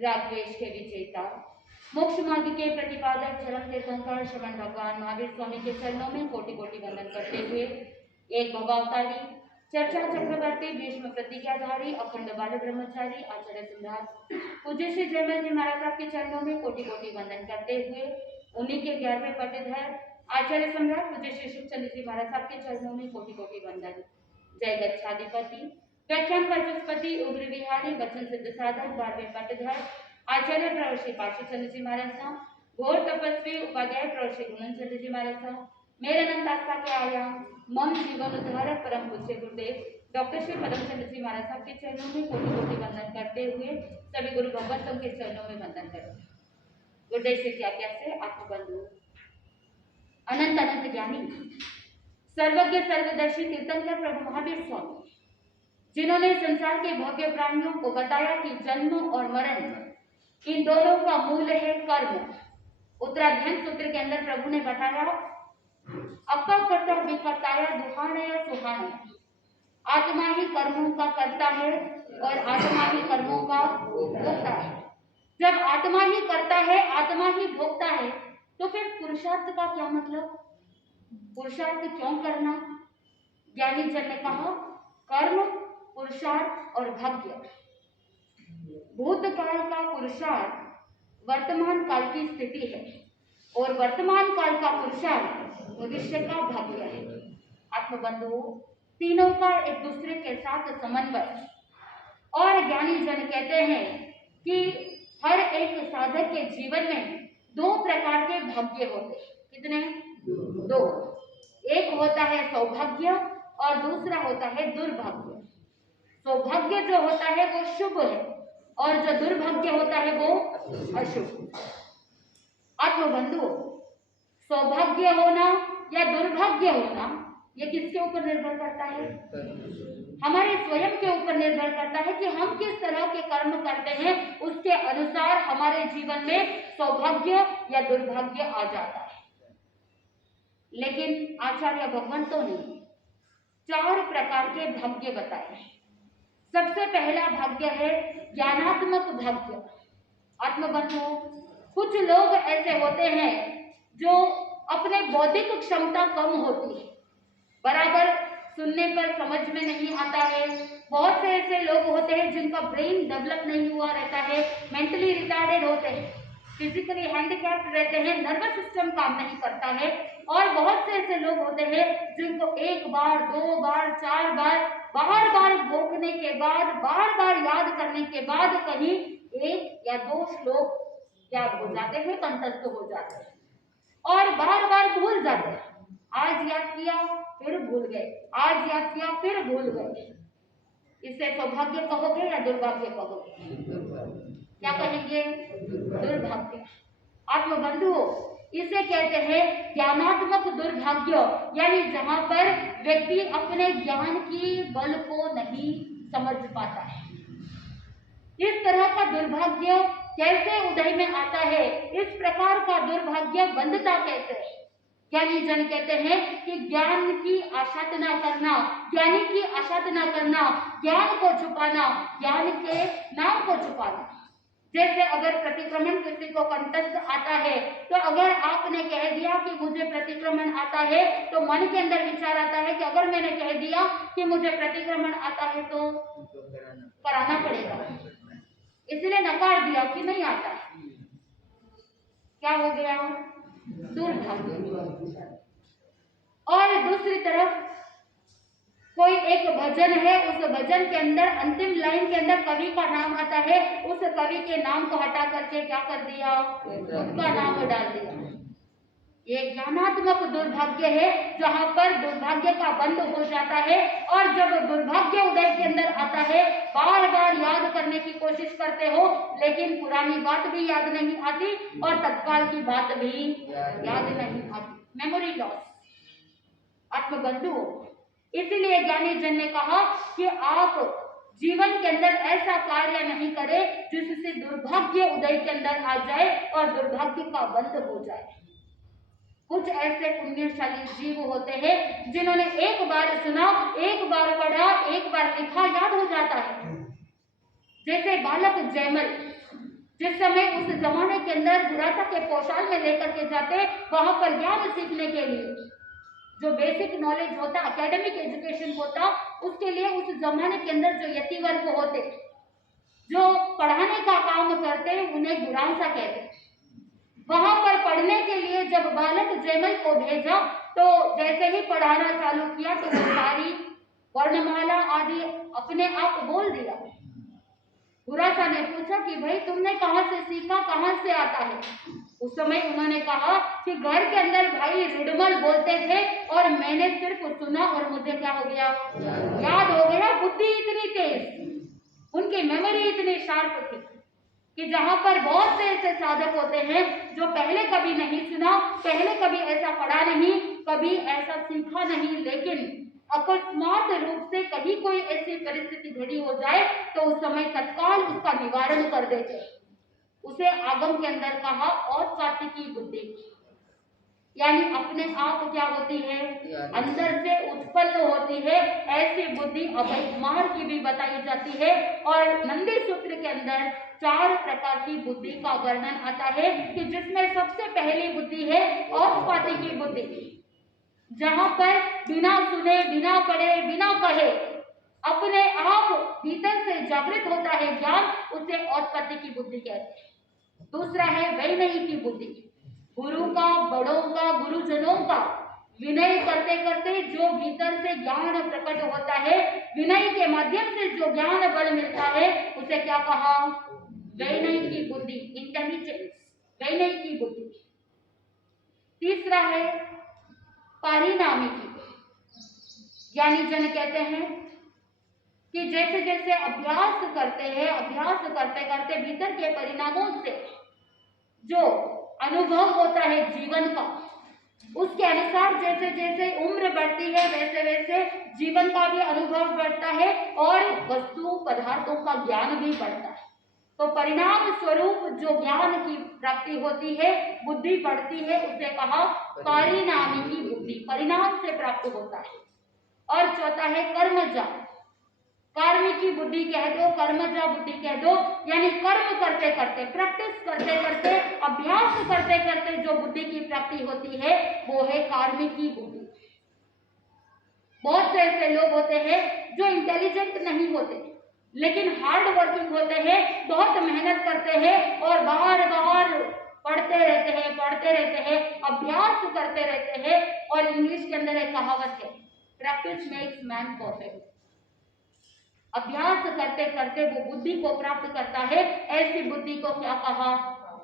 रागद्वेष के विजेता, मोक्ष मार्ग के प्रतिपादक चरण तीर्थंकर श्रवण भगवान महावीर स्वामी के चरणों में कोटि कोटि वंदन करते हुए एक भवावतारी चर्चा चक्रवर्ती भीष्म प्रतिज्ञाधारी अखंड बाल ब्रह्मचारी आचार्य सम्राट पूज्य श्री जयमल जी महाराज साहब के चरणों में कोटि कोटि वंदन करते हुए उन्हीं के 11वें पट्टेदार आचार्य सम्राट पूज्य श्री सुखचंद्र जी महाराज साहब के चरणों में कोटि कोटि वंदन। जय गच्छाधिपति व्याख्यान वाचस्पति उग्र विहारी वचन सिद्ध साधक 12वें पट्टेदार आचार्य प्रवर श्री पार्श्वचंद्र जी महाराज साहब घोर तपस्वी उपाध्याय प्रवर श्री गुणचंद्र जी महाराज साहब मेरे अनंत आस्था के आयाम मम जीवन उद्धारक परम पूज्य गुरुदेव डॉक्टर श्री पदमचंद्र जी महाराज साहब के चरणों में कोटि कोटि वंदन करते हुए सभी गुरु भगवतों के चरणों में वंदन करते। गुरुदेव से क्या से आत्मबंधु अनंत अनंत ज्ञानी सर्वज्ञ सर्वदर्शी तीर्थंकर प्रभु महावीर स्वामी जिन्होंने संसार के भव्य प्राणियों को बताया कि जन्म और मरण इन दोनों का मूल है कर्म। उत्तराध्ययन सूत्र के अंदर प्रभु ने बताया अक्का कर्ता विकर्ताया दुहानया सुहानया, आत्मा ही कर्मों का करता है और आत्मा ही कर्मों का भोगता है। जब आत्मा ही करता है आत्मा ही भोगता है तो फिर पुरुषार्थ का क्या मतलब? पुरुषार्थ क्यों करना? ज्ञानी जन ने कहा कर्म पुरुषार्थ और भाग्य। भूतकाल का पुरुषार्थ वर्तमान काल की स्थिति है और वर्तमान काल का पुरुषार्थ भविष्य का भाग्य है। आत्मबंधु तीनों का एक दूसरे के साथ समन्वय। और ज्ञानी जन कहते हैं कि हर एक साधक के जीवन में दो प्रकार के भाग्य होते हैं। कितने? दो। एक होता है सौभाग्य और दूसरा होता है दुर्भाग्य। सौभाग्य जो होता है वो शुभ है और जो दुर्भाग्य होता है वो अशुभ। आत्मबंधु सौभाग्य होना या दुर्भाग्य होना ये किसके ऊपर निर्भर करता है? हमारे स्वयं के ऊपर निर्भर करता है कि हम किस तरह के कर्म करते हैं, उसके अनुसार हमारे जीवन में सौभाग्य या दुर्भाग्य आ जाता है। लेकिन आचार्य भगवंतों ने 4 प्रकार के भाग्य बताए हैं। सबसे पहला भाग्य है ज्ञानात्मक भाग्य। आत्मबंधु कुछ लोग ऐसे होते हैं जो अपने बौद्धिक क्षमता कम होती है, बराबर सुनने पर समझ में नहीं आता है। बहुत से ऐसे लोग होते हैं जिनका ब्रेन डेवलप नहीं हुआ रहता है, मेंटली रिटार्डेड होते हैं, फिजिकली हैंडीकैप्ड रहते हैं, नर्वस सिस्टम काम नहीं करता है। और बहुत से ऐसे लोग होते हैं जिनको 1 बार 2 बार 4 बार भोगने के बाद, बार बार याद करने के बाद कहीं 1 या 2 श्लोक याद हो जाते हैं, कंठस्थ हो जाते हैं और बार बार भूल जाते हैं। आज याद किया फिर भूल गए, आज याद किया फिर भूल गए। इसे सौभाग्य कहोगे या दुर्भाग्य कहोगे? क्या कहेंगे? दुर्भाग्य। आत्मबंधु इसे कहते हैं ज्ञानात्मक दुर्भाग्य, यानी जहां पर व्यक्ति अपने ज्ञान की बल को नहीं समझ पाता है। इस तरह का दुर्भाग्य कैसे उदय में आता है? इस प्रकार का दुर्भाग्य बंधता कैसे है? ज्ञानी जन कहते हैं कि ज्ञान की आसाधना करना, ज्ञानी की आसाधना करना, ज्ञान को छुपाना, ज्ञान के नाम को छुपाना। जैसे अगर प्रतिक्रमण किसी को कंठस्थ आता है तो अगर आपने कह दिया कि मुझे प्रतिक्रमण आता है तो मन के अंदर विचार आता है कि अगर मैंने कह दिया कि मुझे प्रतिक्रमण आता है तो कराना पड़ेगा, इसलिए नकार दिया कि नहीं आता है। क्या हो गया? दुर्भाग्य। और दूसरी तरफ कोई एक भजन है, उस भजन के अंदर अंतिम लाइन के अंदर कवि का नाम आता है, उस कवि के नाम को हटा करके क्या कर दिया? उसका नाम डाल दिया। ये ज्ञानात्मक दुर्भाग्य है, जहां पर दुर्भाग्य का बंध हो जाता है। और जब दुर्भाग्य उदय के अंदर आता है, बार बार याद करने की कोशिश करते हो लेकिन पुरानी बात भी याद नहीं आती और तत्काल की बात भी याद नहीं आती। Memory loss. आत्मबंधु इसलिए ज्ञानी जन ने कहा कि आप जीवन के अंदर ऐसा कार्य नहीं करें जिससे दुर्भाग्य उदय के अंदर आ जाए और दुर्भाग्य का बंध हो जाए। कुछ ऐसे पुण्यशाली जीव होते हैं जिन्होंने एक बार सुना, एक बार पढ़ा, एक बार लिखा, याद हो जाता है। जैसे बालक जयमल, जिस समय उस जमाने के अंदर दुरासा के पोशाक में लेकर के जाते वहां पर ज्ञान सीखने के लिए, जो बेसिक नॉलेज होता, एकेडमिक एजुकेशन होता, उसके लिए उस जमाने के अंदर जो यति वर्ग होते, जो पढ़ाने का काम करते, उन्हें गुरांसा कहते। वहां पर पढ़ने के लिए जब बालक जयमल को भेजा तो जैसे ही पढ़ाना चालू किया तो वो सारी वर्णमाला आदि अपने आप बोल दिया। गुरासा ने पूछा कि भाई तुमने कहाँ से सीखा, कहाँ से आता है? उस समय उन्होंने कहा कि घर के अंदर भाई रिडमल बोलते थे और मैंने सिर्फ सुना और मुझे क्या हो गया, याद हो गया। बुद्धि इतनी तेज, उनकी मेमोरी इतनी शार्प थी कि जहां पर बहुत से ऐसे साधक होते हैं जो पहले कभी नहीं सुना, पहले कभी ऐसा पढ़ा नहीं, कभी ऐसा सीखा नहीं, लेकिन अकस्मात रूप से कहीं कोई ऐसी परिस्थिति घड़ी हो जाए तो उस समय तत्काल उसका निवारण कर देते। उसे आगम के अंदर कहा औत्सात्विकी बुद्धि, यानी अपने आप क्या होती है, अंदर से उत्पन्न होती है। ऐसी बुद्धि अभय कुमार की भी बताई जाती है। और नंदी सूत्र के अंदर 4 प्रकार की बुद्धि का वर्णन आता है कि जिसमें सबसे पहली बुद्धि है औत्सात्विकी बुद्धि, जहां पर बिना सुने, बिना पढ़े, बिना कहे अपने आप भीतर से जागृत होता है ज्ञान, उसे औत्सात्विकी बुद्धि कहते हैं। दूसरा है वैनयिकी बुद्धि, गुरु का, बड़ों का, गुरुजनों का विनय करते करते जो भीतर से ज्ञान प्रकट होता है, विनय के माध्यम से जो ज्ञान बल मिलता है, उसे क्या कहा, वैनयिकी बुद्धि, इंटेलिजेंस, वैनयिकी बुद्धि। तीसरा है पारिणामिकी, ज्ञानी जन कहते हैं कि जैसे जैसे अभ्यास करते हैं, अभ्यास करते करते भीतर के परिणामों से जो अनुभव होता है जीवन का, उसके अनुसार जैसे जैसे उम्र बढ़ती है वैसे वैसे जीवन का भी अनुभव बढ़ता है और वस्तु पदार्थों का ज्ञान भी बढ़ता है। तो परिणाम स्वरूप जो ज्ञान की प्राप्ति होती है, बुद्धि बढ़ती है, उसे कहा पारिणामिकी बुद्धि, परिणाम से प्राप्त होता है। और चौथा है कर्मजा, कार्मिकी बुद्धि कह दो, कर्मजा बुद्धि कह दो, यानी कर्म करते करते, प्रैक्टिस करते करते, अभ्यास करते करते जो बुद्धि की प्राप्ति होती है वो है कार्मिकी बुद्धि। बहुत से ऐसे लोग होते हैं जो इंटेलिजेंट नहीं होते लेकिन हार्ड वर्किंग होते हैं, बहुत मेहनत करते हैं और बार बार पढ़ते रहते हैं, अभ्यास करते रहते हैं। और इंग्लिश के अंदर एक कहावत है, प्रैक्टिस मेक्स मैन परफेक्ट। अभ्यास करते करते वो बुद्धि को प्राप्त करता है। ऐसी बुद्धि को क्या कहा,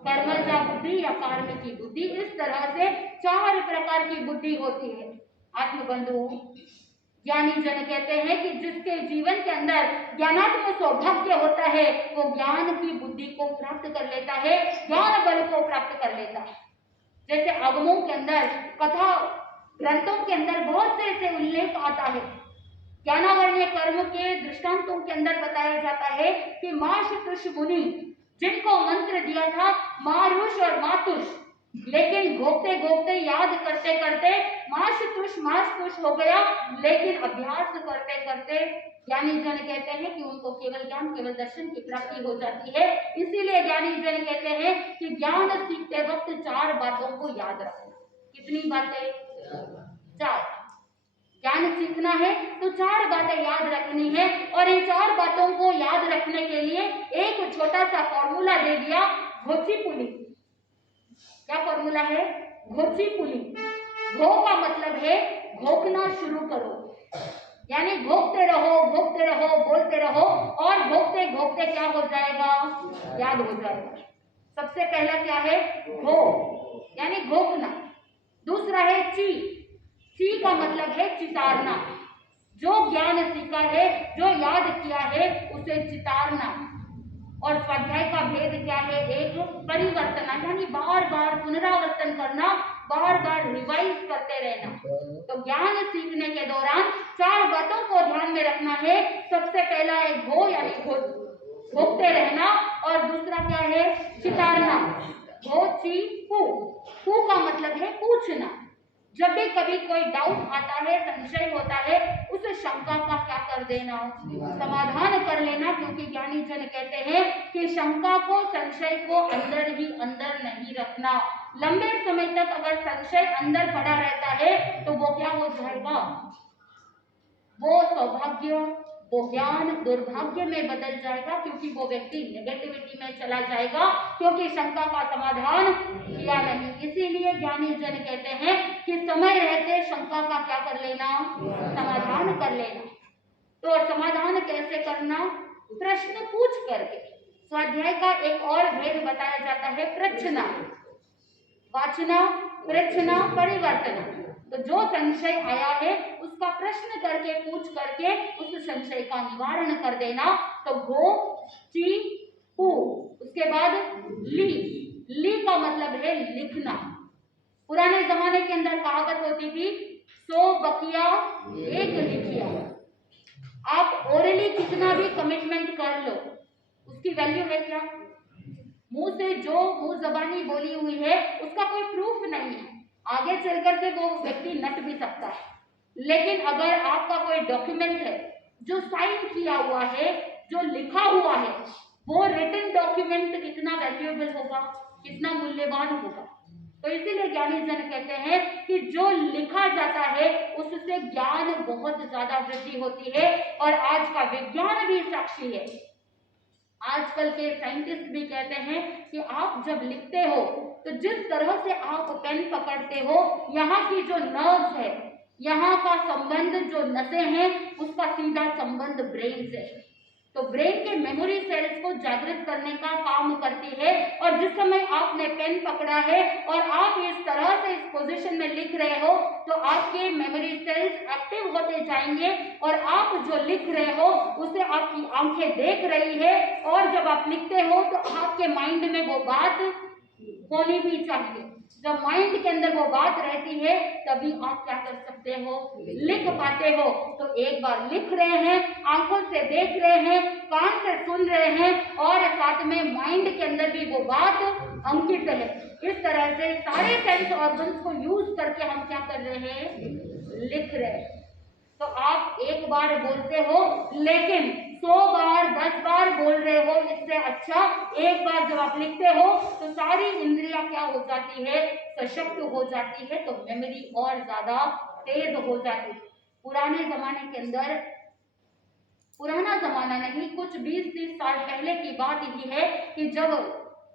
कर्मजा बुद्धि या कार्मिकी बुद्धि। इस तरह से 4 प्रकार की बुद्धि होती है। आत्मबंधु ज्ञानी जन कहते हैं कि जिसके जीवन के अंदर ज्ञानात्मक सौभाग्य होता है वो ज्ञान की बुद्धि को प्राप्त कर लेता है, ज्ञान बल को प्राप्त कर लेता है। जैसे आगमों के अंदर, कथा ग्रंथों के अंदर बहुत से ऐसे उल्लेख आता है, ज्ञानावरणीय कर्म के दृष्टांतों के अंदर बताया जाता है कि माशतुष मुनि जिनको मंत्र दिया था मारुष और मातुष, लेकिन घोपते घोपते याद करते करते माशतुष हो गया, लेकिन अभ्यास करते करते ज्ञानी जन कहते हैं कि उनको केवल ज्ञान, केवल दर्शन की प्राप्ति हो जाती है। इसीलिए ज्ञानी जन कहते हैं कि ज्ञान सीखते वक्त 4 बातों को याद रखना। कितनी बातें? 4। ज्ञान सीखना है तो 4 बातें याद रखनी है। और इन 4 बातों को याद रखने के लिए एक छोटा सा फॉर्मूला दे दिया, घोचीपुली। क्या फॉर्मूला है? घोचीपुली। घो का मतलब है घोकना शुरू करो, यानी घोकते रहो, बोलते रहो और घोकते घोकते क्या हो जाएगा, याद हो जाएगा। सबसे पहला क्या है? घो, यानी घोकना। दूसरा है ची। ची का मतलब है चितारना। जो ज्ञान सीखा है, जो याद किया है, उसे चितारना। और स्वाध्याय का भेद क्या है? एक परिवर्तन, यानी बार बार पुनरावर्तन करना, बार बार रिवाइज करते रहना। तो ज्ञान सीखने के दौरान 4 बातों को ध्यान में रखना है। सबसे पहला है घो, यानी घोकते रहना। और दूसरा क्या है? चितारना। घो ची पू। पू का मतलब है पूछना। जब भी कभी कोई डाउट आता है, संशय होता है, उस शंका का क्या कर देना, समाधान कर लेना। क्योंकि ज्ञानी जन कहते हैं कि शंका को, संशय को अंदर ही अंदर नहीं रखना। लंबे समय तक अगर संशय अंदर पड़ा रहता है तो वो क्या हो जाएगा, वो सौभाग्य, वो ज्ञान दुर्भाग्य में बदल जाएगा, क्योंकि वो व्यक्ति नेगेटिविटी में चला जाएगा, क्योंकि शंका का समाधान किया नहीं। इसीलिए ज्ञानी जन कहते हैं कि समय रहते शंका का क्या कर लेना, समाधान कर लेना। तो समाधान कैसे करना, प्रश्न पूछ करके। स्वाध्याय का एक और भेद बताया जाता है, प्रश्न, वाचना, प्रश्न, परिवर्तन। तो जो संशय आया है उसका प्रश्न करके, पूछ करके उस संशय का निवारण कर देना। तो गो, ची, हु, उसके बाद ली। ली का मतलब है लिखना। पुराने जमाने के अंदर कहावत होती थी, 100 बकिया एक लिखिया। आप ओरली कितना भी कमिटमेंट कर लो, उसकी वैल्यू है क्या? मुंह से जो मुंह जबानी बोली हुई है उसका कोई प्रूफ नहीं है, आगे चल करके वो व्यक्ति नट भी सकता है। लेकिन अगर आपका कोई डॉक्यूमेंट है जो साइन किया हुआ है, जो लिखा हुआ है, वो रिटन डॉक्यूमेंट कितना वैल्यूएबल होगा, कितना मूल्यवान होगा। तो इसीलिए ज्ञानी जन कहते हैं कि जो लिखा जाता है उससे ज्ञान बहुत ज्यादा वृद्धि होती है। और आज का विज्ञान भी साक्षी है, आजकल के साइंटिस्ट भी कहते हैं कि आप जब लिखते हो तो जिस तरह से आप पेन पकड़ते हो, यहाँ की जो नर्व्स है, यहाँ का संबंध, जो नसें हैं, उसका सीधा संबंध ब्रेन से है। तो ब्रेन के मेमोरी सेल्स को जागृत करने का काम करती है। और जिस समय आपने पेन पकड़ा है और आप इस तरह से इस पोजीशन में लिख रहे हो तो आपके मेमोरी सेल्स एक्टिव होते जाएंगे और आप जो लिख रहे हो उसे आपकी आंखें देख रही है। और जब आप लिखते हो तो आपके माइंड में वो बात होनी भी चाहिए। जब माइंड के अंदर वो बात रहती है तभी आप क्या कर सकते हो, लिख पाते हो। तो एक बार लिख रहे हैं, आंखों से देख रहे हैं, कान से सुन रहे हैं और साथ में माइंड के अंदर भी वो बात अंकित है। इस तरह से सारे सेंस ऑर्गन्स को यूज करके हम क्या कर रहे हैं, लिख रहे हैं। तो आप एक बार बोलते हो लेकिन 100 बार 10 बार बोल रहे हो, इससे अच्छा एक बार जब आप लिखते हो तो सारी इंद्रियां क्या हो जाती है, सशक्त हो जाती है। तो मेमोरी और ज्यादा तेज हो जाती है। पुराने जमाने के अंदर, पुराना जमाना नहीं, कुछ 20-30 साल पहले की बात ही है कि जब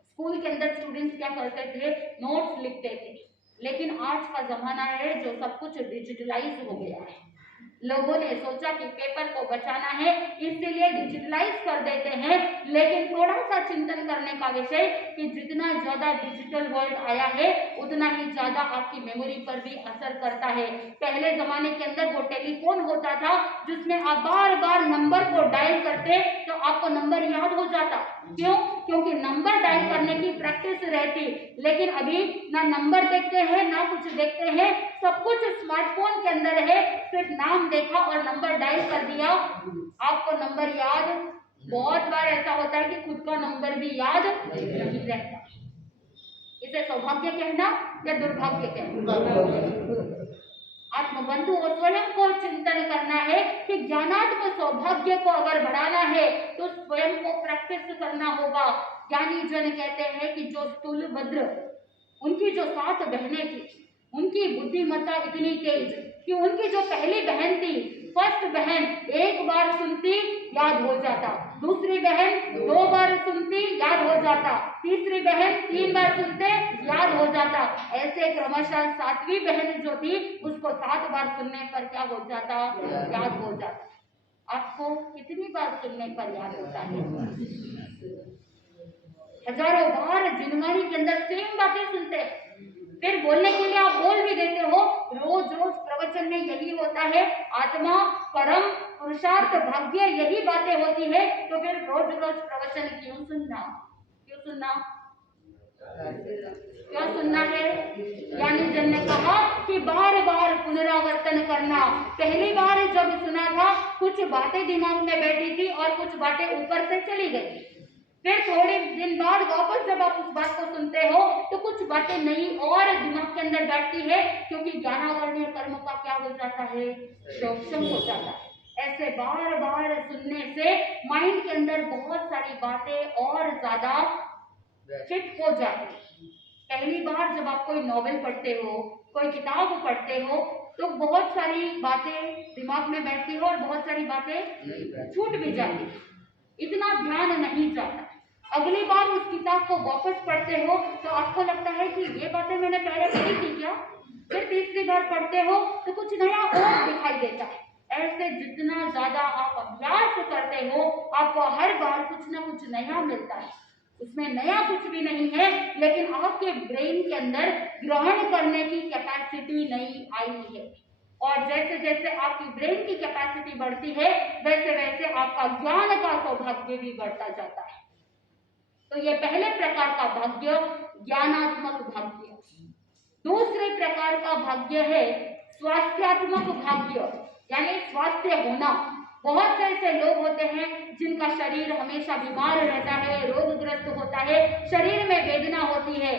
स्कूल के अंदर स्टूडेंट्स क्या करते थे, नोट्स लिखते थे। लेकिन आज का जमाना है जो सब कुछ डिजिटलाइज हो गया है। लोगों ने सोचा कि पेपर को बचाना है, इसलिए डिजिटलाइज कर देते हैं। लेकिन थोड़ा सा चिंतन करने का विषय कि जितना ज्यादा डिजिटल वर्ल्ड आया है उतना ही ज्यादा आपकी मेमोरी पर भी असर करता है। पहले जमाने के अंदर वो टेलीफोन होता था जिसमें आप बार बार नंबर को डायल करते तो आपको नंबर याद हो जाता। क्यों? क्योंकि नंबर डायल करने की प्रैक्टिस रहती। लेकिन अभी ना नंबर देखते हैं ना कुछ देखते हैं, सब कुछ स्मार्टफोन के अंदर है। सिर्फ नाम देखा और नंबर डायल कर दिया, आपको नंबर याद। बहुत बार ऐसा होता है कि खुद का नंबर भी याद नहीं रहता। इसे सौभाग्य कहना या दुर्भाग्य कहना? आत्मबंधु और स्वयं को चिंतन करना है कि ज्ञानात्मक सौभाग्य को अगर बढ़ाना है तो स्वयं को प्रैक्टिस करना होगा। ज्ञानी जन कहते हैं कि जो स्थूलभद्र, उनकी जो 7 बहनें थी, उनकी बुद्धिमत्ता इतनी तेज कि उनकी जो पहली बहन थी, फर्स्ट बहन एक बार सुनती याद हो जाता, दूसरी बहन 2 बार सुनती याद हो जाता, तीसरी बहन 3 बार सुनते याद हो जाता। ऐसे क्रमशः 7वीं बहन जो थी उसको 7 बार सुनने पर क्या हो जाता, याद हो जाता। आपको कितनी बार सुनने पर याद होता है? हजारों बार जिंदगी के अंदर सेम बातें सुनते हैं, फिर बोलने के लिए आप बोल भी देते हो। रोज रोज प्रवचन में यही होता है, आत्मा, परम, पुरुषार्थ, भाग्य, यही बातें होती है। तो फिर रोज रोज प्रवचन क्यों सुनना? क्यों सुनना? क्यों सुनना है? ज्ञानी जन ने कहा कि बार बार पुनरावर्तन करना। पहली बार जब सुना था कुछ बातें दिमाग में बैठी थी और कुछ बातें ऊपर से चली गई, फिर थोड़े दिन बाद वापस जब आप उस बात को सुनते हो तो कुछ बातें नई और दिमाग के अंदर बैठती है, क्योंकि ज्ञानावरणीय कर्म का क्या हो जाता है, शोषण हो जाता है। ऐसे बार बार सुनने से माइंड के अंदर बहुत सारी बातें और ज्यादा फिट हो जाती है। पहली बार जब आप कोई नॉवेल पढ़ते हो, कोई किताब पढ़ते हो, तो बहुत सारी बातें दिमाग में बैठती है और बहुत सारी बातें छूट भी जाती है, इतना ध्यान नहीं जाता। अगली बार उस किताब को वापस पढ़ते हो तो आपको लगता है कि ये बातें मैंने पहले पढ़ी थी क्या। फिर तीसरी बार पढ़ते हो तो कुछ नया और दिखाई देता है। ऐसे जितना ज्यादा आप अभ्यास करते हो, आपको हर बार कुछ ना कुछ नया मिलता है। उसमें नया कुछ भी नहीं है, लेकिन आपके ब्रेन के अंदर ग्रहण करने की कैपेसिटी नई आई है। और जैसे जैसे आपकी ब्रेन की कैपेसिटी बढ़ती है, वैसे वैसे आपका ज्ञान का सौभाग्य भी बढ़ता जाता है। तो ये पहले प्रकार का भाग्य ज्ञानात्मक भाग्य। दूसरे प्रकार का भाग्य है स्वास्थ्यात्मक भाग्य, यानी स्वास्थ्य होना। बहुत से ऐसे लोग होते हैं जिनका शरीर हमेशा बीमार रहता है, रोगग्रस्त होता है, शरीर में वेदना होती है,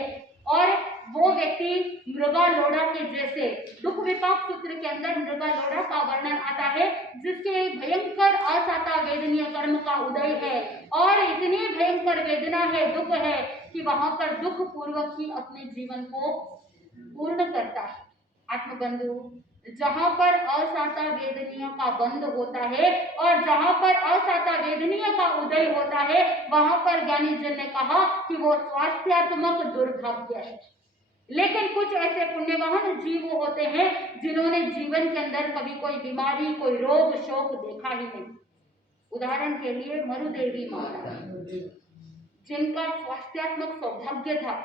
और वो व्यक्ति मृगालोड़ा के जैसे, दुख विपाक सूत्र के अंदर मृगालोड़ा का वर्णन आता है, जिसके भयंकर असाता वेदनीय कर्म का उदय है, और इतनी भयंकर वेदना है, दुख है, कि वहां पर दुख पूर्वक ही अपने जीवन को पूर्ण करता है। आत्मबंधु, जहां पर असाता वेदनीय का बंध होता है और जहां पर असाता वेदनीय का उदय होता है, वहां पर ज्ञानी जन ने कहा कि वो स्वास्थ्यात्मक दुर्भाग्य है। लेकिन कुछ ऐसे पुण्यवान जीव होते हैं जिन्होंने जीवन के अंदर कभी कोई बीमारी, कोई रोग शोक देखा ही नहीं। उदाहरण के लिए मरुदेवी माता, जिनका स्वास्थ्यात्मक सौभाग्य था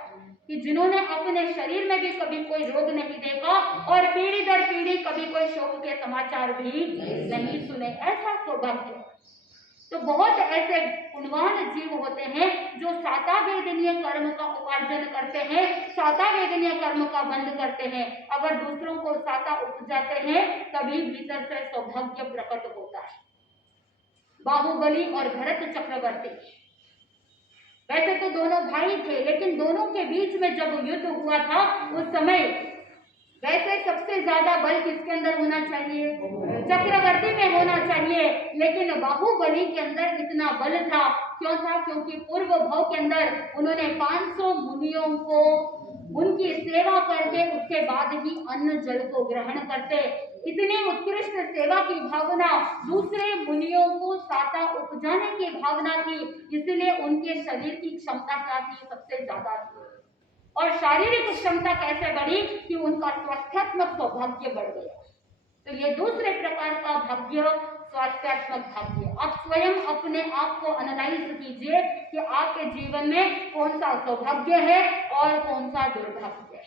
कि जिन्होंने अपने शरीर में भी कभी कोई रोग नहीं देखा और पीढ़ी दर पीढ़ी कभी कोई शोक के समाचार भी नहीं सुने, ऐसा सौभाग्य। तो बहुत ऐसे पुण्यवान जीव होते हैं जो साता वेदनीय कर्म का उपार्जन करते हैं, साता वेदनीय कर्म का बंद करते हैं। अगर दूसरों को साता उपजाते हैं तभी भीतर से सौभाग्य प्रकट होता है। बाहुबली और भरत चक्रवर्ती, वैसे तो दोनों भाई थे, लेकिन दोनों के बीच में जब युद्ध हुआ था उस समय वैसे सबसे ज्यादा बल किसके अंदर होना चाहिए, चक्रवर्ती में होना चाहिए, लेकिन बाहुबली के अंदर इतना बल था। क्यों था? क्योंकि पूर्व भाव के अंदर उन्होंने 500 मुनियों को उनकी सेवा करके उसके बाद ही अन्न जल को ग्रहण करते। इतनी उत्कृष्ट सेवा की भावना, दूसरे मुनियों को साता उपजाने की भावना थी, इसलिए उनके शरीर की क्षमता क्या थी, सबसे ज्यादा थी। और शारीरिक क्षमता कैसे बढ़ी कि उनका स्वास्थ्यात्मक सौभाग्य बढ़ गया। तो ये दूसरे प्रकार का भाग्य स्वास्थ्यात्मक भाग्य। आप स्वयं अपने आप को एनालाइज कीजिए कि आपके जीवन में कौन सा सौभाग्य है और कौन सा दुर्भाग्य है।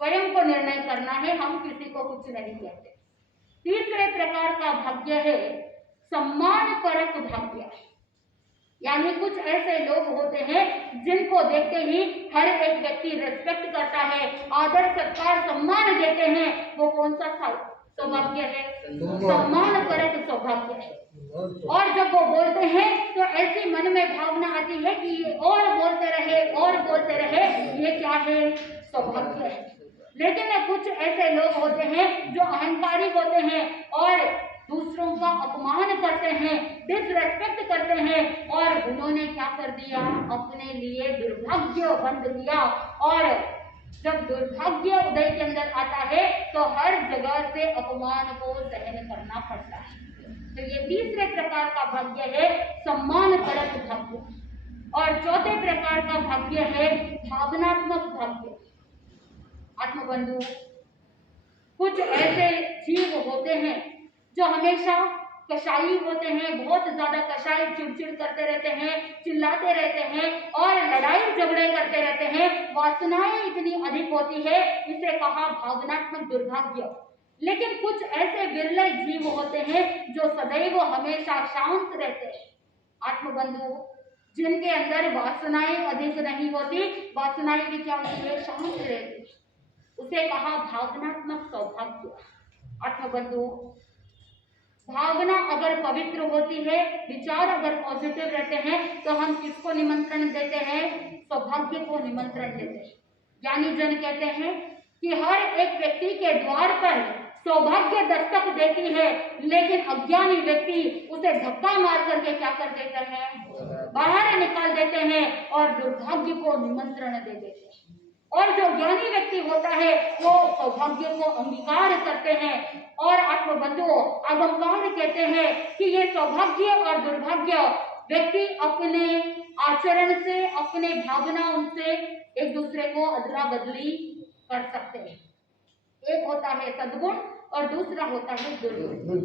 स्वयं को निर्णय करना है, हम किसी को कुछ नहीं कहते। तीसरे प्रकार का भाग्य है सम्मान परक भाग्य, यानी कुछ ऐसे लोग होते हैं जिनको देखते ही हर एक व्यक्ति रेस्पेक्ट करता है, आदर सत्कार सम्मान देते हैं। वो कौन सा सौभाग्य है? सम्मान परक सौभाग्य है। और जब वो बोलते हैं तो ऐसी मन में भावना आती है कि ये और बोलते रहे और बोलते रहे, ये क्या है? सौभाग्य है। लेकिन कुछ ऐसे लोग होते हैं जो अहंकारी होते हैं और दूसरों का अपमान करते हैं, डिसरेस्पेक्ट करते हैं, और उन्होंने क्या कर दिया? अपने लिए दुर्भाग्य बंध लिया। और जब दुर्भाग्य उदय के अंदर आता है तो हर जगह से अपमान को सहन करना पड़ता है। तो ये तीसरे प्रकार का भाग्य है सम्मान परक भाग्य। और चौथे प्रकार का भाग्य है भावनात्मक भाग्य। आत्मबंधु, कुछ ऐसे जीव होते हैं जो हमेशा कसाई होते हैं, बहुत ज्यादा कसाई, चिड़चिड़ करते रहते हैं, चिल्लाते रहते हैं और लड़ाई झगड़े करते रहते हैं। वासनाएं इतनी अधिक होती है, इसे कहा भावनात्मक दुर्भाग्य। लेकिन कुछ ऐसे विरले जीव होते हैं जो सदैव हमेशा शांत रहते हैं। आत्मबंधु, जिनके अंदर वासनाएं अधिक नहीं होती, वासनाएं भी क्या होती है? शांत रहती, उसे कहा भावनात्मक सौभाग्य। आत्मबंधु, भावना अगर पवित्र होती है, विचार अगर पॉजिटिव रहते हैं, तो हम किसको निमंत्रण देते हैं? सौभाग्य को निमंत्रण देते हैं। ज्ञानी जन कहते हैं कि हर एक व्यक्ति के द्वार पर सौभाग्य दस्तक देती है, लेकिन अज्ञानी व्यक्ति उसे धक्का मार करके क्या कर देते हैं? बाहर निकाल देते हैं और दुर्भाग्य को निमंत्रण दे देते हैं। और जो ज्ञानी व्यक्ति होता है वो सौभाग्य को अंगीकार करते हैं। और आत्मबंधुओं, अगमकार कहते हैं कि ये सौभाग्य और दुर्भाग्य व्यक्ति अपने आचरण से, अपने भावनाओं से एक दूसरे को अदला बदली कर सकते हैं। एक होता है सद्गुण और दूसरा होता है दुर्गुण।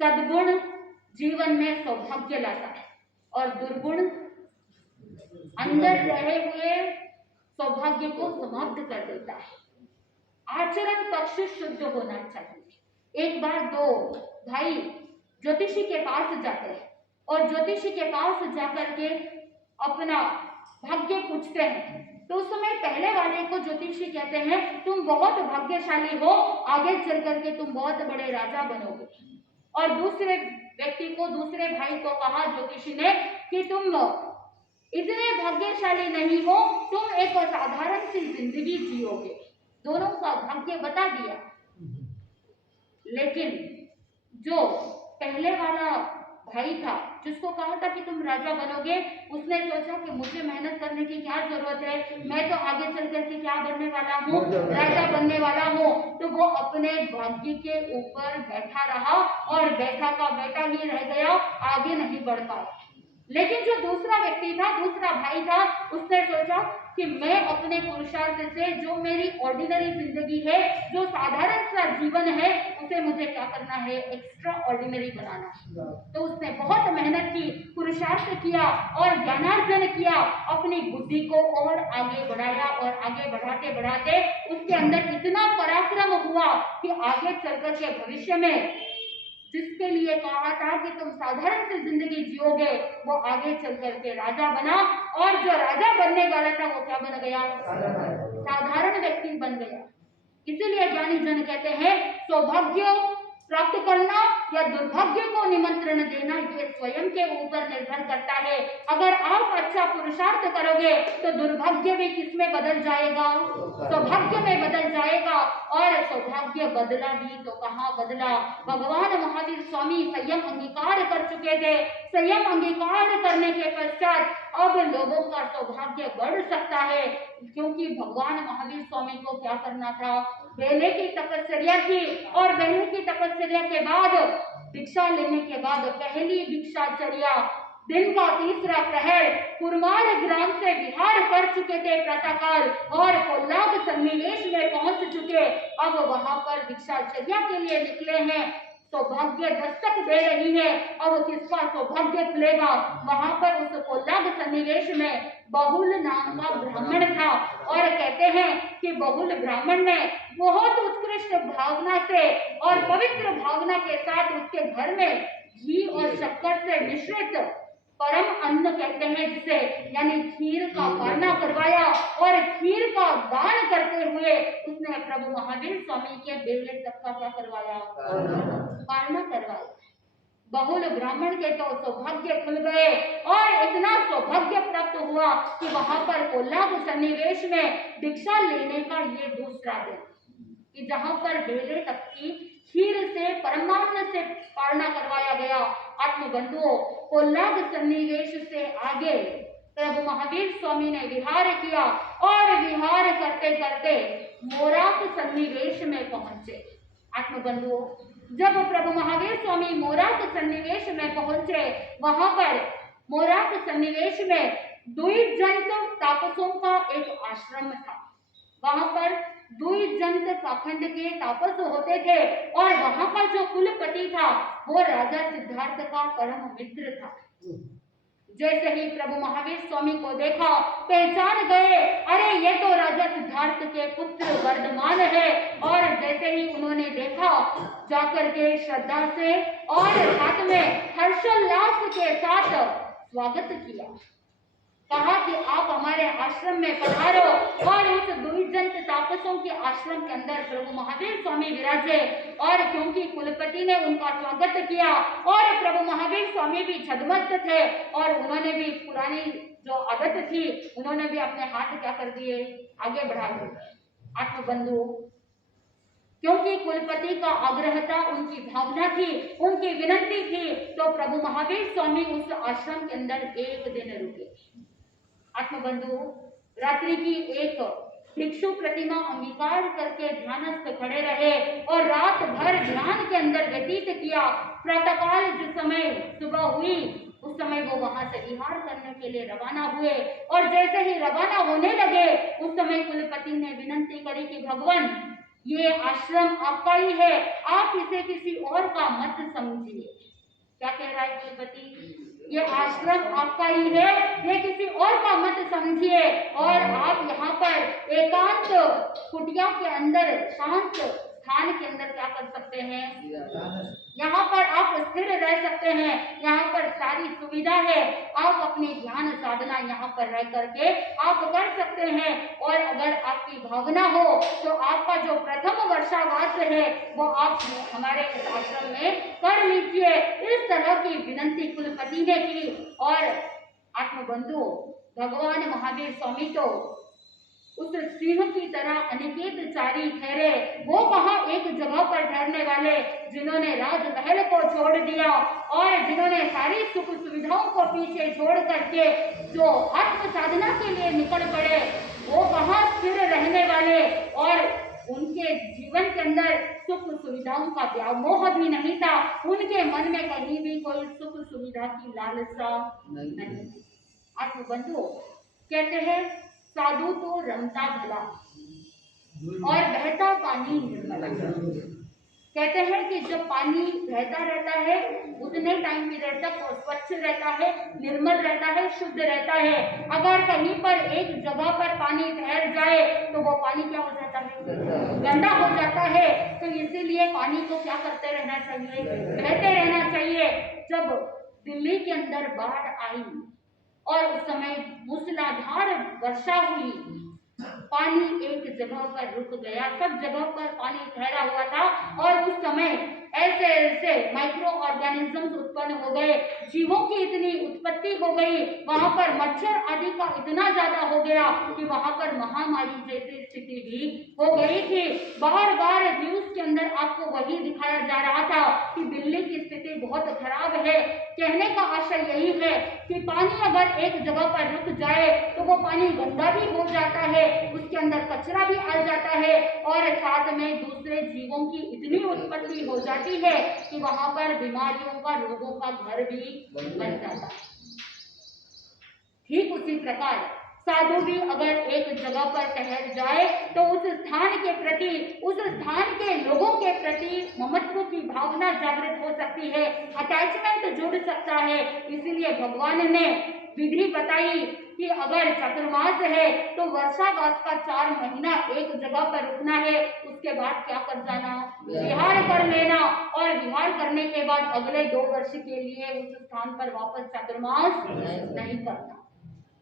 सद्गुण जीवन में सौभाग्य लाता है और दुर्गुण अंदर रहे हुए सौभाग्य को समाप्त कर देता है। आचरण पक्ष शुद्ध होना चाहिए। एक बार दो भाई ज्योतिषी के पास जाते हैं और ज्योतिषी के पास जाकर के अपना भाग्य पूछते हैं। तो उस समय पहले वाले को ज्योतिषी कहते हैं तुम बहुत भाग्यशाली हो, आगे चल करके तुम बहुत बड़े राजा बनोगे। और दूसरे व्यक्ति को, दूसरे भाई को कहा ज्योतिषी ने कि तुम इतने भाग्यशाली नहीं हो, तुम एक साधारण सी जिंदगी जियोगे। दोनों का भाग्य बता दिया, लेकिन जो पहले वाला भाई था जिसको कहा था कि तुम राजा बनोगे, उसने सोचा कि मुझे मेहनत करने की क्या जरूरत है, मैं तो आगे चल करके क्या बनने वाला हूँ, राजा बनने वाला हूँ। तो वो अपने भाग्य के ऊपर बैठा रहा और बैठा का बैठा ही रह गया, आगे नहीं बढ़ पाया। लेकिन जो दूसरा व्यक्ति था, दूसरा भाई था, उसने सोचा कि मैं अपने पुरुषार्थ से जो मेरी ऑर्डिनरी जिंदगी है, जो साधारण सा जीवन है, उसे मुझे क्या करना है, एक्स्ट्रा ऑर्डिनरी बनाना है। तो उसने बहुत मेहनत की, पुरुषार्थ किया और ज्ञानार्जन किया, अपनी बुद्धि को और आगे बढ़ाया और आगे बढ़ाते बढ़ाते उसके अंदर इतना पराक्रम हुआ कि आगे चलकर के भविष्य में जिसके लिए कहा था कि तुम साधारण सी जिंदगी जियोगे, वो आगे चल करके राजा बना। और जो राजा बनने वाला था वो क्या बन गया? साधारण व्यक्ति बन गया। इसीलिए ज्ञानी जन कहते हैं सौभाग्य प्राप्त करना या दुर्भाग्य को निमंत्रण देना ये स्वयं के ऊपर निर्भर करता है। अगर आप अच्छा पुरुषार्थ करोगे तो दुर्भाग्य भी किसमें बदल जाएगा? सौभाग्य में बदल जाएगा। और सौभाग्य बदला भी तो कहाँ बदला? भगवान महावीर स्वामी संयम अंगीकार कर चुके थे। संयम अंगीकार करने के पश्चात अब लोगों का सौभाग्य बढ़ सकता है, क्योंकि भगवान महावीर स्वामी को क्या करना था? बेले की तपस्या की। और बेले की तपस्या के बाद, भिक्षा लेने के बाद पहली भिक्षाचर्या दिन का तीसरा प्रहर कुरमार ग्राम से विहार कर चुके थे प्रातःकाल और कोल्लाद सन्निवेश में पहुंच चुके। अब वहां पर भिक्षाचर्या के लिए निकले हैं, सौभाग्य दस्तक दे रही है। अब किसका सौभाग्य खुलेगा? वहां पर उस कोल्लाद सन्निवेश में बहुल नाम का ब्राह्मण था और कहते हैं कि बहुल ब्राह्मण ने बहुत उत्कृष्ट भावना से और पवित्र भावना के साथ उसके घर में घी और शक्कर से मिश्रित परम अन्न कहते हैं जिसे, यानी खीर का पालना करवाया और खीर का दान करते हुए उसने प्रभु महावीर स्वामी के बेले तक का क्या करवाया? पालना करवाया। बहुल ब्राह्मण के तो सौभाग्य खुल गए और इतना सौभाग्य प्राप्त हुआ कि वहां पर कोल्लाद सन्निवेश में दीक्षा लेने का ये दूसरा दिन, कि जहां पर बेले तक की खीर से परमान्न से पालना करवाया गया। आत्मबंधुओं, कोल्लाद सन्निवेश से आगे प्रभु महावीर स्वामी ने विहार किया और विहार करते करते मोराक सन्निवेश में पहुंचे। आत्मबंधुओं, जब प्रभु महावीर स्वामी मोराक सन्निवेश में पहुंचे, वहां पर मोराक सन्निवेश में द्विजंत तापसों का एक आश्रम था। वहां पर द्विजंत पाखंड के तापस होते थे और वहां का जो कुलपति था वो राजा सिद्धार्थ का परम मित्र था। जैसे ही प्रभु महावीर स्वामी को देखा, पहचान गए, अरे ये तो राजा सिद्धार्थ के पुत्र वर्धमान है। और जैसे ही उन्होंने देखा, जाकर के श्रद्धा से और साथ में हर्षोल्लास के साथ स्वागत किया। कहा कि आप हमारे आश्रम में पधारो। और उस द्विजंत तापसों के आश्रम के अंदर प्रभु महावीर स्वामी विराजे। और क्योंकि कुलपति ने उनका स्वागत किया और प्रभु महावीर स्वामी भी छद्मस्त थे और उन्होंने भी पुरानी जो आदत थी उन्होंने भी अपने हाथ क्या कर दिए, आगे बढ़ा दिए। आत्मबंधु, क्योंकि कुलपति का आग्रह था, उनकी भावना थी, उनकी विनती थी, तो प्रभु महावीर स्वामी उस आश्रम के अंदर एक दिन रुके। आत्मबंधु, रात्रि की एक भिक्षु प्रतिमा अंगीकार करके ध्यानस्थ खड़े रहे और रात भर ध्यान के अंदर व्यतीत किया। प्रातःकाल जिस समय सुबह हुई उस समय वो वहां से विहार करने के लिए रवाना हुए। और जैसे ही रवाना होने लगे उस समय कुलपति ने विनती करी कि भगवान, ये आश्रम आपका ही है, आप इसे किसी और का मत समझिए। क्या कह रहा है कुलपति? ये आश्रम आपका ही है, ये किसी और का मत समझिए। और आप यहाँ पर एकांत कुटिया के अंदर, शांत स्थान के अंदर क्या कर सकते हैं, यहाँ पर आप स्थिर रह सकते हैं। यहाँ पर सारी सुविधा है, आप अपनी ध्यान साधना यहाँ पर रह करके आप कर सकते हैं। और अगर आपकी भावना हो तो आपका जो प्रथम वर्षावास है वो आप हमारे इस आश्रम में कर लीजिए। इस तरह की विनती कुलपति ने की। और आत्मबंधु, भगवान महावीर स्वामी तो उस सिंह की तरह अनिकेत चारी ठहरे। वो कहाँ एक जगह पर ठहरने वाले जिन्होंने राजमहल को छोड़ दिया और जिन्होंने सारी सुख सुविधाओं को पीछे छोड़ करके जो आत्म साधना के लिए निकल पड़े, वो कहाँ स्थिर रहने वाले। और उनके जीवन के अंदर सुख सुविधाओं का व्यामोह भी नहीं था, उनके मन में कहीं भी कोई सुख सुविधा की लालसा नहीं। आत्मबंधु, कहते हैं साधु तो रमता भला और बहता पानी निर्मला। कहते हैं कि जब पानी बहता रहता है उतने टाइम पीरियड तक वो स्वच्छ रहता है, निर्मल रहता है, शुद्ध रहता है। अगर कहीं पर एक जगह पर पानी ठहर जाए तो वो पानी क्या हो जाता है, गंदा हो जाता है। तो इसीलिए पानी को क्या करते रहना चाहिए, बहते रहना चाहिए। जब दिल्ली के अंदर बाढ़ आई और उस समय मूसलाधार वर्षा हुई, पानी एक जगह पर रुक गया, सब जगह पर पानी ठहरा हुआ था। और उस समय ऐसे ऐसे माइक्रो ऑर्गेनिजम्स उत्पन्न हो गए, जीवों की इतनी उत्पत्ति हो गई, वहां पर मच्छर आदि का इतना ज्यादा हो गया कि वहां पर महामारी जैसी स्थिति भी हो गई थी। बार बार न्यूज के अंदर आपको वही दिखाया जा रहा था कि दिल्ली की स्थिति बहुत खराब है। कहने का आशय यही है कि पानी अगर एक जगह पर रुक जाए तो वो पानी गंदा भी हो जाता है, उसके अंदर कचरा भी आ जाता है और साथ में दूसरे जीवों की इतनी उत्पत्ति हो जाती है कि वहां पर बीमारियों का, रोगों का घर भी बन जाता है। ठीक उसी प्रकार साधु भी अगर एक जगह पर ठहर जाए तो उस स्थान के प्रति, उस स्थान के लोगों के प्रति ममत्व की भावना जागृत हो सकती है, अटैचमेंट जुड़ सकता है। इसीलिए भगवान ने विधि बताई कि अगर चतुर्मास है तो वर्षावास का 4 महीना एक जगह पर रुकना है, उसके बाद क्या कर जाना, विहार कर लेना। और विहार करने के बाद अगले 2 वर्ष के लिए उस स्थान पर वापस चतुर्मास नहीं करना।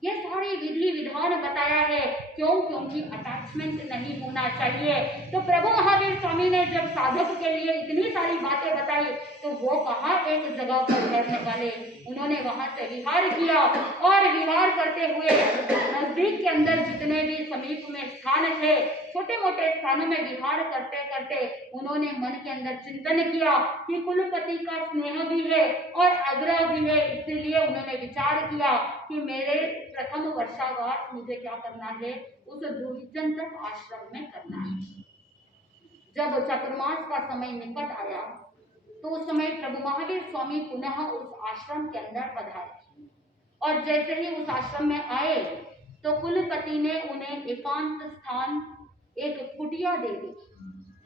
ये सारी विधि विधान बताया है। क्यों? क्योंकि अटैचमेंट नहीं होना चाहिए। तो प्रभु महावीर स्वामी ने जब साधक के लिए इतनी सारी बातें बताई तो वो कहाँ एक जगह पर ठहरने वाले, उन्होंने वहां से विहार किया। और विहार करते हुए नजदीक के अंदर जितने भी समीप में स्थान थे, छोटे मोटे स्थानों में विहार करते करते उन्होंने मन के अंदर चिंतन किया कि कुलपति का स्नेह भी है और आग्रह भी है। इसलिए उन्होंने विचार किया कि मेरे प्रथम वर्षावास मुझे क्या करना है, उस द्विजंत आश्रम में करना है। जब चतुर्मास का समय निकट आया तो उस समय प्रभु महावीर स्वामी पुनः उस आश्रम के अंदर पधारे। और जैसे ही उस आश्रम में आए तो कुलपति ने उन्हें एकांत स्थान, एक कुटिया दे दी,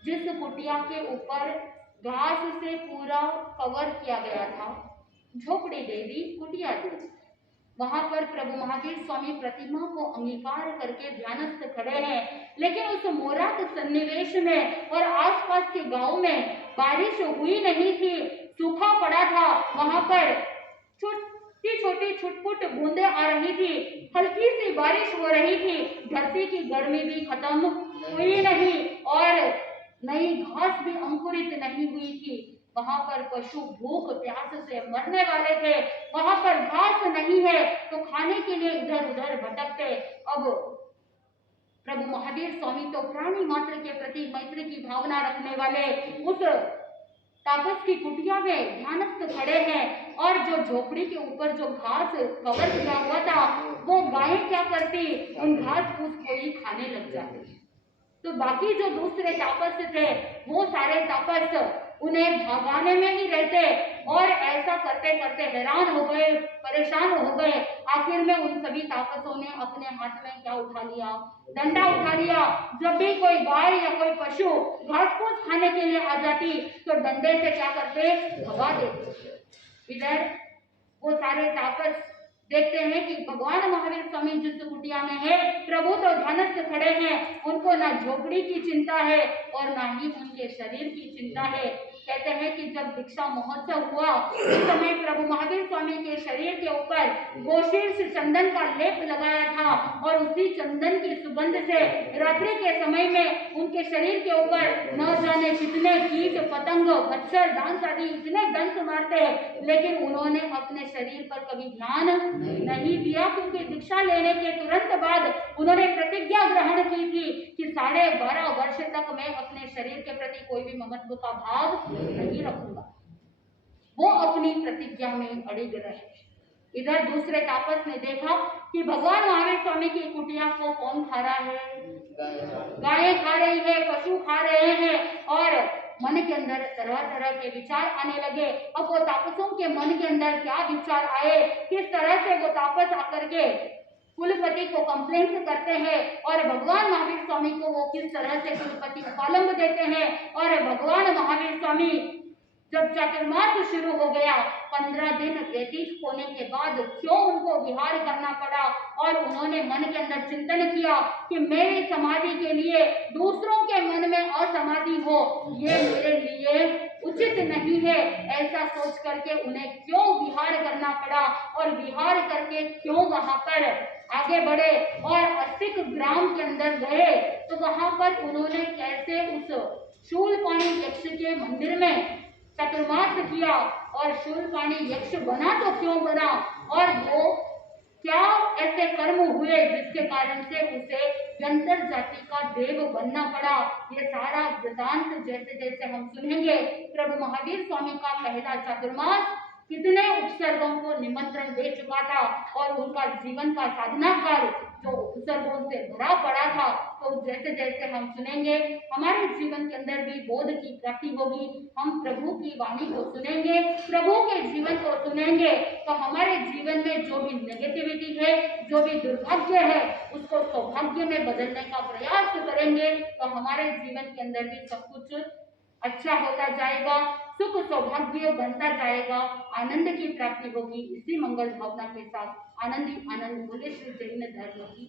जिस कुटिया के ऊपर घास से पूरा कवर किया गया था। झोपड़ी दे दी, कुटिया दे दी। वहां पर प्रभु महावीर स्वामी प्रतिमा को अंगीकार करके ध्यानस्थ खड़े हैं। लेकिन उस मोरात सन्निवेश में और आसपास के गांव में बारिश हुई नहीं थी, सूखा पड़ा था। वहां पर छोटी छोटी छुटपुट बूंदें आ रही थी, हल्की सी बारिश हो रही थी, धरती की गर्मी भी खत्म हुई नहीं और नई घास भी अंकुरित नहीं हुई थी। वहां पर पशु भूख प्यास से मरने वाले थे, वहां पर घास नहीं है तो खाने के लिए इधर उधर भटकते। अब प्रभु महावीर स्वामी तो प्राणी मात्र के प्रति मैत्री की भावना रखने वाले उस तापस की कुटिया में ध्यानस्थ खड़े हैं और जो झोपड़ी के ऊपर जो घास कवर किया हुआ था वो गायें क्या करती, उन घास फूस को ही खाने लग जाती। तो बाकी जो दूसरे तापस थे वो सारे तापस उन्हें भगाने में ही रहते और ऐसा करते करते हैरान हो गए, परेशान हो गए। आखिर में उन सभी तापसों ने अपने हाथ में क्या उठा लिया, डंडा उठा लिया। जब भी कोई गाय या कोई पशु घास फूस खाने के लिए आ जाती तो डंडे से क्या करते, भगा देते। इधर वो सारे तापस देखते हैं कि भगवान महावीर स्वामी जिस कुटिया में है, प्रभु तो ध्यानस्थ खड़े हैं, उनको ना झोपड़ी की चिंता है और ना ही उनके शरीर की चिंता है। कहते हैं कि जब दीक्षा महोत्सव हुआ उस समय प्रभु महावीर स्वामी के शरीर के ऊपर गोशीर्ष चंदन का लेप लगाया था और उसी चंदन की सुगंध से रात्रि के समय में उनके शरीर के ऊपर न जाने कितने कीट पतंग मच्छर डांस आदि इतने डंक मारते हैं, लेकिन उन्होंने अपने शरीर पर कभी ध्यान नहीं दिया, क्योंकि दीक्षा लेने के तुरंत बाद उन्होंने प्रतिज्ञा ग्रहण की थी कि 12.5 वर्ष तक मैं अपने शरीर के प्रति कोई भी ममत्व का भाव नहीं रखूंगा। वो अपनी प्रतिज्ञा में अड़िग रहे। इधर दूसरे तापस ने देखा कि भगवान महावीर स्वामी की कुटिया को कौन खा रहा है, गायें खा रही है, पशु खा रहे हैं और मन के अंदर तरह तरह के विचार आने लगे। अब वो तापसों के मन के अंदर क्या विचार आए, किस तरह से वो तापस आकर के कुलपति को कंप्लेंट करते हैं और भगवान महावीर स्वामी को वो किस तरह से कुलपति उपालंब देते हैं। और भगवान महावीर स्वामी जब चातुर्मास शुरू हो गया, 15 दिन व्यतीत होने के बाद क्यों उनको विहार करना पड़ा और उन्होंने मन के अंदर चिंतन किया कि मेरी समाधि के लिए दूसरों के मन में असमाधि हो, ये मेरे लिए उचित नहीं है। ऐसा सोच करके उन्हें क्यों विहार करना पड़ा और विहार करके क्यों वहां पर आगे बढ़े और अस्तिक ग्राम के अंदर गए तो वहां पर उन्होंने कैसे उस शूलपाणी यक्ष के मंदिर में चतुर्मास किया और शूलपाणी यक्ष बना तो क्यों बना और वो क्या ऐसे कर्म हुए जिसके कारण से उसे यंत्र जाति का देव बनना पड़ा। ये सारा वृतांत जैसे जैसे हम सुनेंगे, प्रभु महावीर स्वामी का पहला चातुर्मास कितने उपसर्गों को निमंत्रण दे चुका था और उनका जीवन का साधना काल जो उपसर्गों से भरा पड़ा था। तो जैसे जैसे हम सुनेंगे हमारे जीवन के अंदर भी बोध की प्राप्ति होगी। हम प्रभु की वाणी को सुनेंगे, प्रभु के जीवन को सुनेंगे तो हमारे जीवन में जो भी नेगेटिविटी है, जो भी दुर्भाग्य है, उसको सौभाग्य में बदलने का प्रयास करेंगे तो हमारे जीवन के अंदर भी सब कुछ अच्छा होता जाएगा, सुख सौभाग्य बनता जाएगा, आनंद की प्राप्ति होगी। इसी मंगल भावना के साथ आनंद बोले श्री जैन धर्म की।